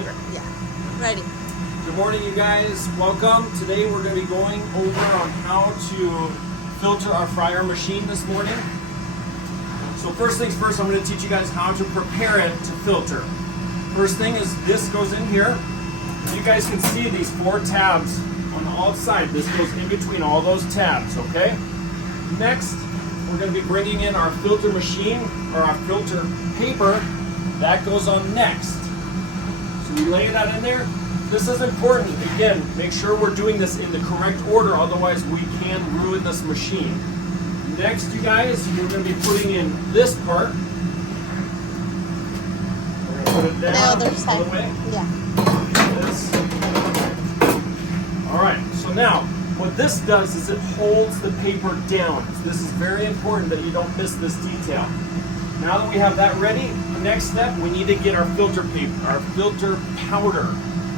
rolling? Yeah. Ready. Good morning, you guys. Welcome. Today we're going to be going over on how to filter our fryer machine this morning. So first things first, I'm going to teach you guys how to prepare it to filter. First thing is this goes in here. You guys can see these 4 tabs on the outside. This goes in between all those tabs, okay? Next, we're going to be bringing in our filter machine, or our filter paper. That goes on next. So we lay that in there. This is important. Again, make sure we're doing this in the correct order, otherwise we can ruin this machine. Next, you guys, we're going to be putting in this part. We're going to put it down The other side. all the way. Yeah. This. All right, so now what this does is it holds the paper down. This is very important that you don't miss this detail. Now that we have that ready, the next step, we need to get our filter paper, our filter powder.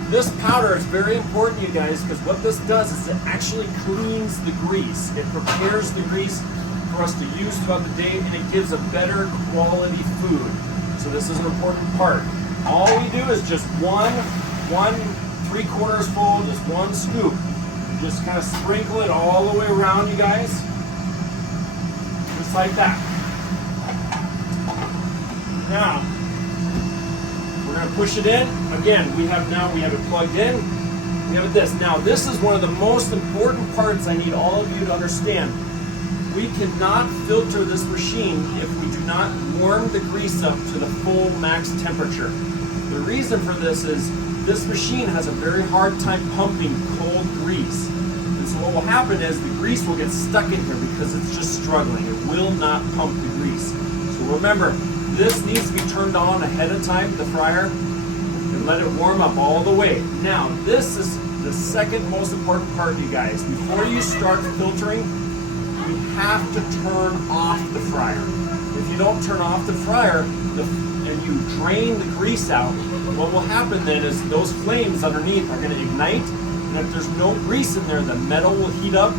This powder is very important, you guys, because what this does is it actually cleans the grease. It prepares the grease for us to use throughout the day, and it gives a better quality food. So this is an important part. All we do is just one 3/4 full, just one scoop. Just kind of sprinkle it all the way around, you guys. Just like that. Now, we're going to push it in. Again, we have it plugged in. We have this. Now, this is one of the most important parts I need all of you to understand. We cannot filter this machine if we do not warm the grease up to the full max temperature. The reason for this is this machine has a very hard time pumping cold grease. And so what will happen is the grease will get stuck in here because it's just struggling. It will not pump the grease. So remember, this needs to be turned on ahead of time, the fryer, and let it warm up all the way. Now, this is the second most important part, you guys. Before you start filtering, you have to turn off the fryer. If you don't turn off the fryer and you drain the grease out, what will happen then is those flames underneath are going to ignite, and if there's no grease in there, the metal will heat up,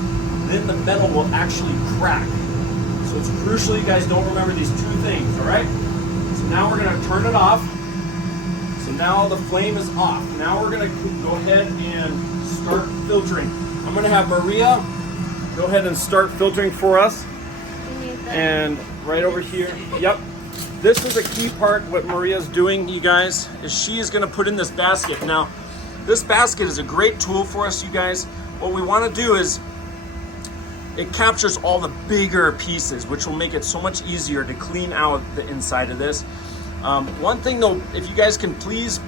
then the metal will actually crack. So it's crucial you guys don't remember these 2 things, all right? So now we're going to turn it off. So now the flame is off. Now we're going to go ahead and start filtering. I'm going to have Maria go ahead and start filtering for us. And right over here, yep. This is a key part, what Maria's doing, you guys, is she is going to put in this basket. Now, this basket is a great tool for us, you guys. What we want to do is it captures all the bigger pieces, which will make it so much easier to clean out the inside of this. One thing though, if you guys can please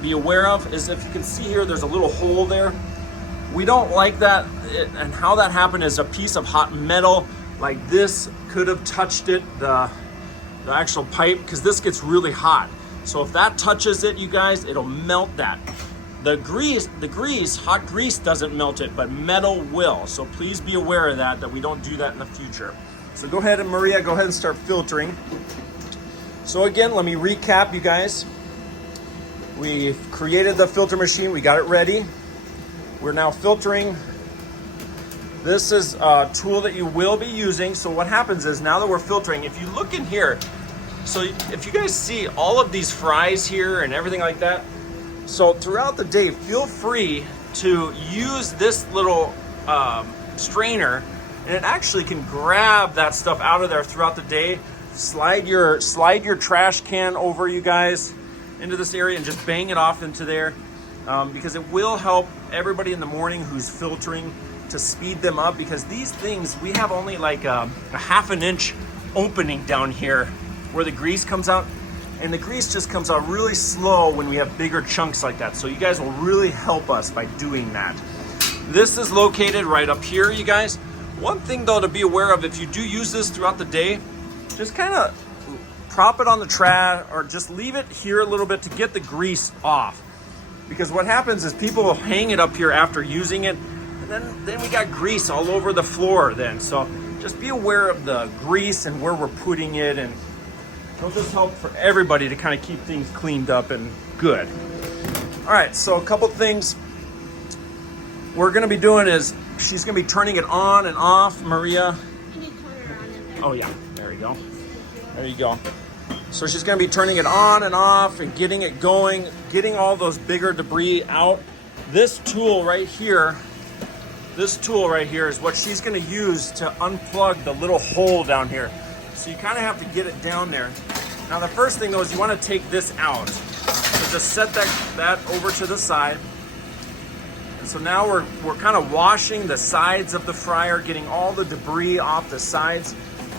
be aware of, is if you can see here, there's a little hole there. We don't like that, and how that happened is a piece of hot metal like this could have touched it, the actual pipe, because this gets really hot. So if that touches it, you guys, it'll melt that. The grease, hot grease doesn't melt it, but metal will. So please be aware of that we don't do that in the future. So go ahead and Maria, go ahead and start filtering. So again, let me recap, you guys. We've created the filter machine, we got it ready. We're now filtering. This is a tool that you will be using. So what happens is now that we're filtering, if you look in here, so if you guys see all of these fries here and everything like that, so throughout the day, feel free to use this little strainer, and it actually can grab that stuff out of there throughout the day. Slide your trash can over, you guys, into this area and just bang it off into there, because it will help everybody in the morning who's filtering to speed them up, because these things, we have only like a 1/2 inch opening down here where the grease comes out, and the grease just comes out really slow when we have bigger chunks like that. So you guys will really help us by doing that. This is located right up here, you guys. One thing though to be aware of, if you do use this throughout the day, just kind of prop it on the trash or just leave it here a little bit to get the grease off. Because what happens is people will hang it up here after using it, and then we got grease all over the floor then. So just be aware of the grease and where we're putting it, and it'll just help for everybody to kind of keep things cleaned up and good. All right, so a couple things we're gonna be doing is she's gonna be turning it on and off, Maria. You need to turn it on and then. Oh yeah, there you go. There you go. So she's going to be turning it on and off and getting it going, getting all those bigger debris out. This tool right here is what she's going to use to unplug the little hole down here. So you kind of have to get it down there. Now the first thing though is you want to take this out. So just set that over to the side. And so now we're kind of washing the sides of the fryer, getting all the debris off the sides.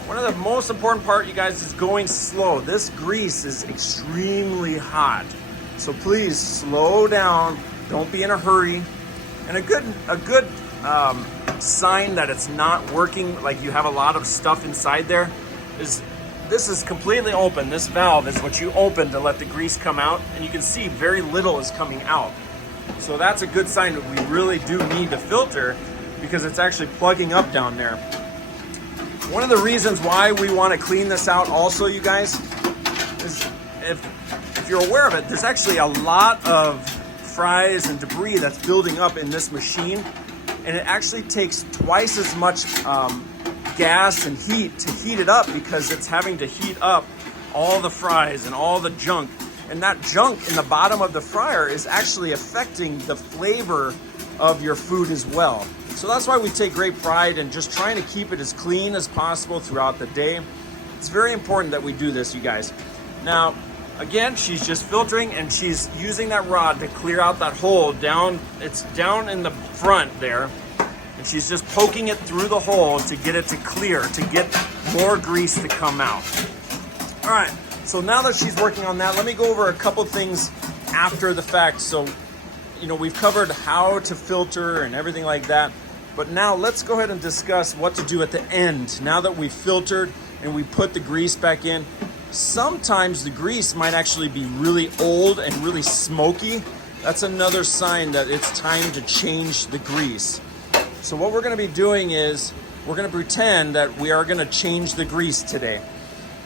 One of the most important part, you guys, is going slow. This grease is extremely hot. So please slow down. Don't be in a hurry. And a good sign that it's not working, like you have a lot of stuff inside there, is this is completely open. This valve is what you open to let the grease come out, and you can see very little is coming out. So that's a good sign that we really do need to filter, because it's actually plugging up down there. One of the reasons why we want to clean this out also, you guys, is if you're aware of it, there's actually a lot of fries and debris that's building up in this machine, and it actually takes twice as much gas and heat to heat it up, because it's having to heat up all the fries and all the junk. And that junk in the bottom of the fryer is actually affecting the flavor of your food as well. So that's why we take great pride in just trying to keep it as clean as possible throughout the day. It's very important that we do this, you guys. Now, again, she's just filtering, and she's using that rod to clear out that hole down. It's down in the front there. And she's just poking it through the hole to get it to clear, to get more grease to come out. All right, so now that she's working on that, let me go over a couple things after the fact. So, we've covered how to filter and everything like that. But now let's go ahead and discuss what to do at the end. Now that we've filtered and we put the grease back in, sometimes the grease might actually be really old and really smoky. That's another sign that it's time to change the grease. So what we're going to be doing is we're going to pretend that we are going to change the grease today.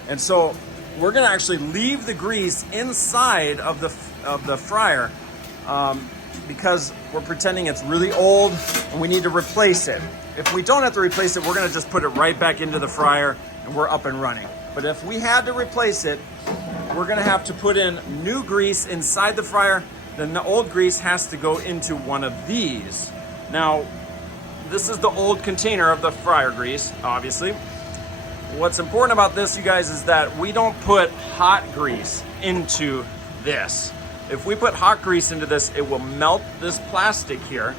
And so we're going to actually leave the grease inside of the fryer because we're pretending it's really old and we need to replace it. If we don't have to replace it, we're going to just put it right back into the fryer and we're up and running. But if we had to replace it, we're going to have to put in new grease inside the fryer. Then the old grease has to go into one of these. Now, this is the old container of the fryer grease, obviously. What's important about this, you guys, is that we don't put hot grease into this. If we put hot grease into this, it will melt this plastic here.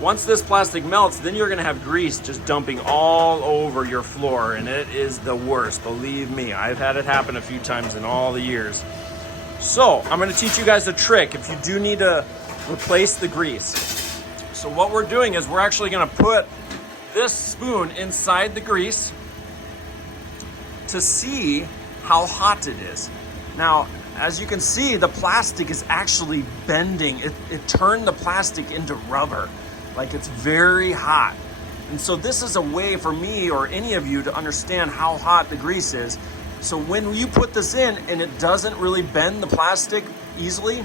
Once this plastic melts, then you're gonna have grease just dumping all over your floor, and it is the worst, believe me. I've had it happen a few times in all the years. So I'm gonna teach you guys a trick if you do need to replace the grease. So what we're doing is we're actually gonna put this spoon inside the grease to see how hot it is. Now, as you can see, the plastic is actually bending. It turned the plastic into rubber. Like, it's very hot. And so this is a way for me or any of you to understand how hot the grease is. So when you put this in and it doesn't really bend the plastic easily,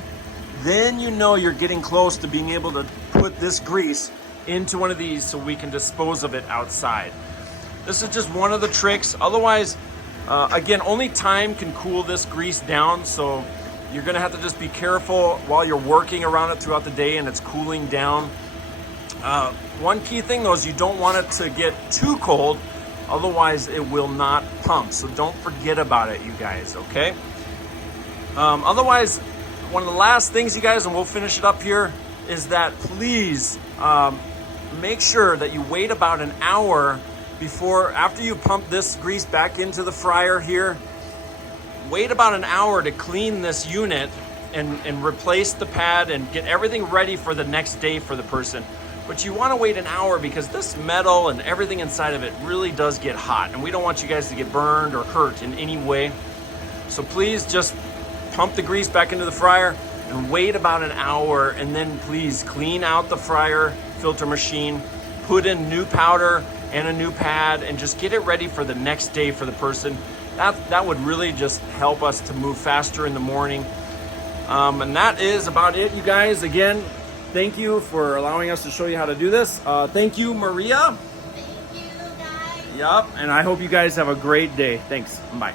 then you know you're getting close to being able to put this grease into one of these so we can dispose of it outside. This is just one of the tricks. Otherwise, again, only time can cool this grease down, so you're gonna have to just be careful while you're working around it throughout the day and it's cooling down. One key thing though is you don't want it to get too cold, otherwise it will not pump. So don't forget about it, you guys, okay? Otherwise, one of the last things, you guys, and we'll finish it up here, is that please make sure that you wait about an hour after you pump this grease back into the fryer here. Wait about an hour to clean this unit and replace the pad and get everything ready for the next day for the person. But you want to wait an hour because this metal and everything inside of it really does get hot, and we don't want you guys to get burned or hurt in any way. So please just pump the grease back into the fryer and wait about an hour, and then please clean out the fryer filter machine, put in new powder and a new pad, and just get it ready for the next day for the person. That would really just help us to move faster in the morning. And that is about it, you guys. Again, thank you for allowing us to show you how to do this. Thank you, Maria. Thank you, guys. Yep, and I hope you guys have a great day. Thanks. Bye.